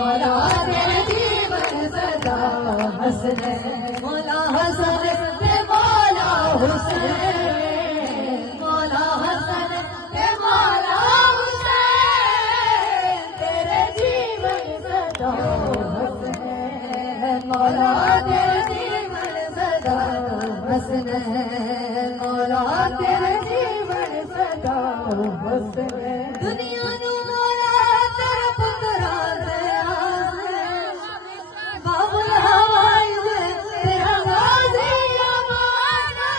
मौला तेरे जीवन सदा हसने मौला हसन ते मौला हुसैन मौला हसन ते मौला हुसैन तेरे जीवन सदा हसने मौला तेरे जीवन सदा हसने मौला तेरे जीवन सदा हसने दुनिया नू मौला तेरा पुत्रा दे आसे बाबुल हवाई तेरा गाजी अमाना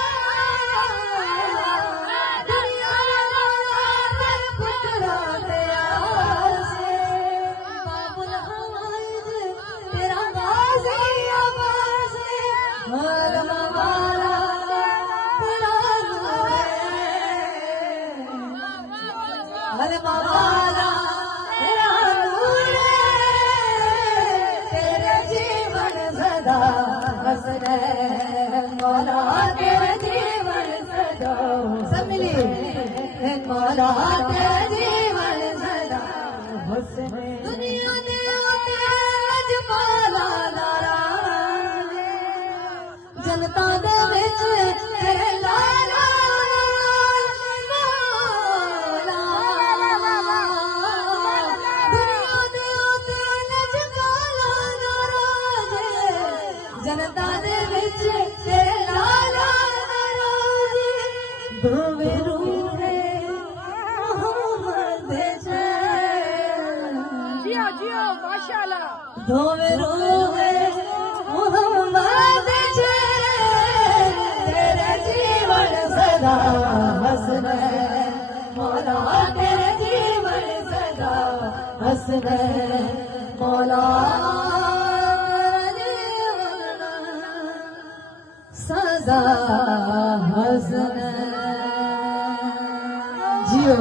दुनिया नू मौला तेरा पुत्रा दे आसे बाबुल हवाई तेरा गाजी अमाना हर मवाला तेरा हर मवाला तेरा नूर तेरे जीवन सदा हसने मौला तेरे जीवन सदा सब मिली मौला तेरे जीवन सदा हसने दुनिया दे तेज मौला नाराज जनता दे विच तेरे लाला जनता दे विच तेरे लाला नाराज दोवे रूहे मोहम्मद दे जियो जियो माशाअल्लाह दोवे रूहे मोहम्मद दे तेरे जीवन सदा हसने मौला तेरे जीवन सदा हसने मौला सदा हसने जियो